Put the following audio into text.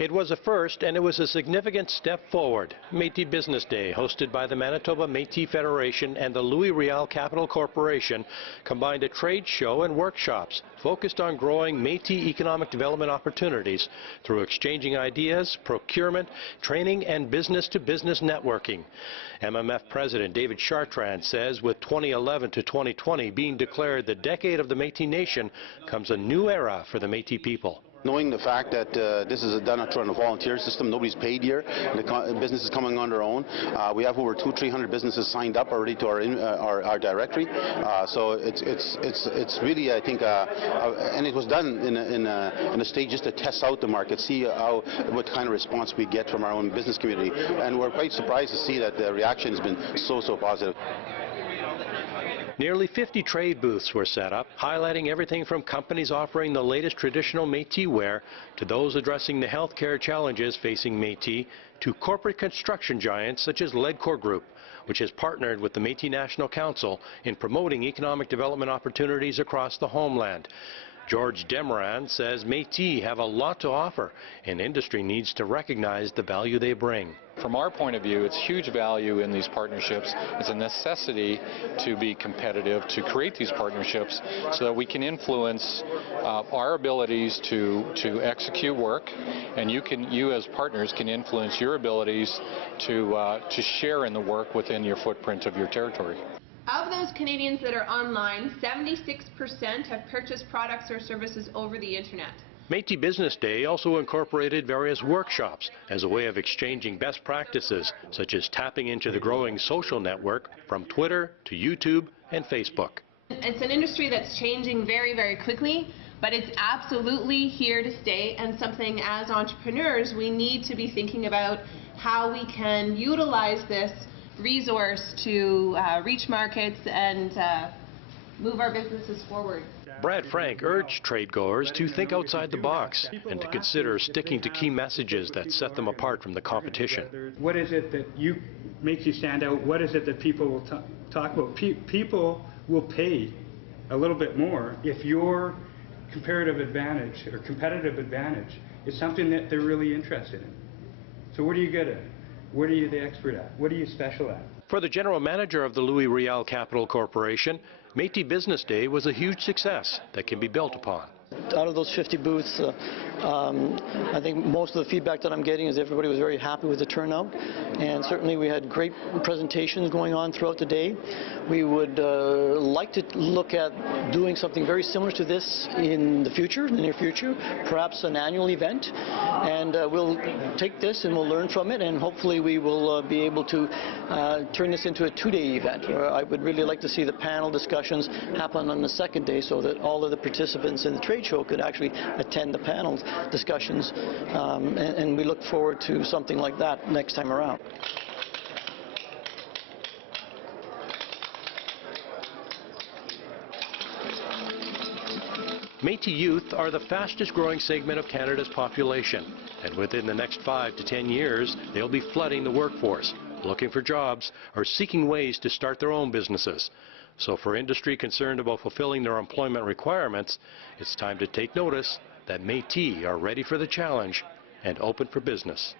It was a first, and it was a significant step forward. Métis Business Day, hosted by the Manitoba Métis Federation and the Louis Riel Capital Corporation, combined a trade show and workshops focused on growing Métis economic development opportunities through exchanging ideas, procurement, training, and business-to-business networking. MMF President David Chartrand says with 2011 to 2020 being declared the decade of the Métis Nation comes a new era for the Métis people. Knowing the fact that this is done through a volunteer system, nobody's paid here, the business is coming on their own. We have over 200-300 businesses signed up already to our directory. So it's really, I think, and it was done in a stage just to test out the market, see what kind of response we get from our own business community, and we're quite surprised to see that the reaction has been so positive. Nearly 50 trade booths were set up, highlighting everything from companies offering the latest traditional Métis wear to those addressing the healthcare challenges facing Métis, to corporate construction giants such as Ledcor Group, which has partnered with the Métis National Council in promoting economic development opportunities across the homeland. George Demoran says Métis have a lot to offer, and industry needs to recognize the value they bring. From our point of view, it's huge value in these partnerships. It's a necessity to be competitive, to create these partnerships so that we can influence our abilities to execute work, and you as partners can influence your abilities to share in the work within your footprint of your territory. Of those Canadians that are online, 76% have purchased products or services over the internet. Métis Business Day also incorporated various workshops as a way of exchanging best practices, such as tapping into the growing social network from Twitter to YouTube and Facebook. It's an industry that's changing very quickly, but it's absolutely here to stay, and something as entrepreneurs we need to be thinking about how we can utilize this resource to reach markets and move our businesses forward. Brad Frank urged tradegoers to think outside the box and to consider sticking to key messages that set them apart from the competition. What is it that makes you stand out? What is it that people will talk about? People will pay a little bit more if your comparative advantage or competitive advantage is something that they're really interested in. So what are you good at? What are you the expert at? What are you special at? For the general manager of the Louis Riel Capital Corporation, Métis Business Day was a huge success that can be built upon. Out of those 50 booths, I think most of the feedback that I'm getting is everybody was very happy with the turnout, and certainly we had great presentations going on throughout the day. We would like to look at doing something very similar to this in the future, in the near future, perhaps an annual event, and we'll take this and we'll learn from it, and hopefully we will be able to turn this into a two-day event. I would really like to see the panel discussions happen on the second day so that all of the participants in the trade show could actually attend the panel discussions, and we look forward to something like that next time around. Métis youth are the fastest growing segment of Canada's population, and within the next 5 to 10 years they'll be flooding the workforce, looking for jobs or seeking ways to start their own businesses. So for industry concerned about fulfilling their employment requirements, it's time to take notice that Métis are ready for the challenge and open for business.